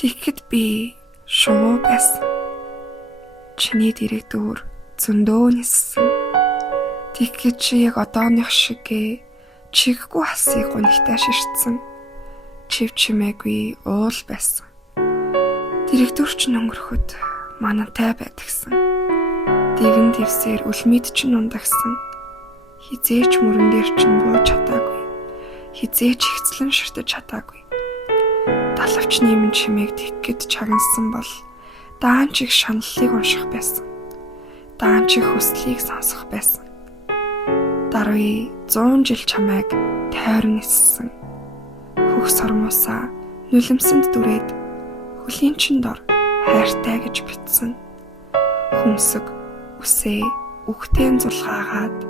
Тэгэхэд би шувуу байсан. Чиний дэрэгдүүр зөндөө ниссэн. Тэгэхэд чи яг одооных шигээ чиггүй хасыг гонхтой ширтсэн. Чив чимээгүй уул байсан. Дэрэгдүүр чинь өнгөрөхөд манантай байдагсан. Дэвэн дэвсээр үлмид чинь ундагсан. Хизээч мөрөн дээр чинь бууж чадаагүй. Хизээч ихцлэн ширтэж чадаагүй. Далавч нэмэн чимээг тэггэд чагнасан бол даан чих шаналлыг унших байсан. Даан чих хүслийг сонсох байсан. Даруй 100 жил чамайг тойрон ниссэн. Хөх сормосаа нүлэмсэнд дүрээд хөлийн чин дор хайртай гэж битсэн. Хүмсэг үсээ үхтэн зулгаагаад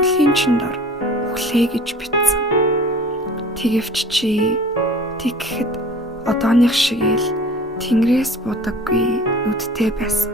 хөлийн чин дор хүлээ гэж битсэн. Тэгэвч чи тэгэхэд одооных шиг л тэнгэрээс будаггүй нүдтэй байсан.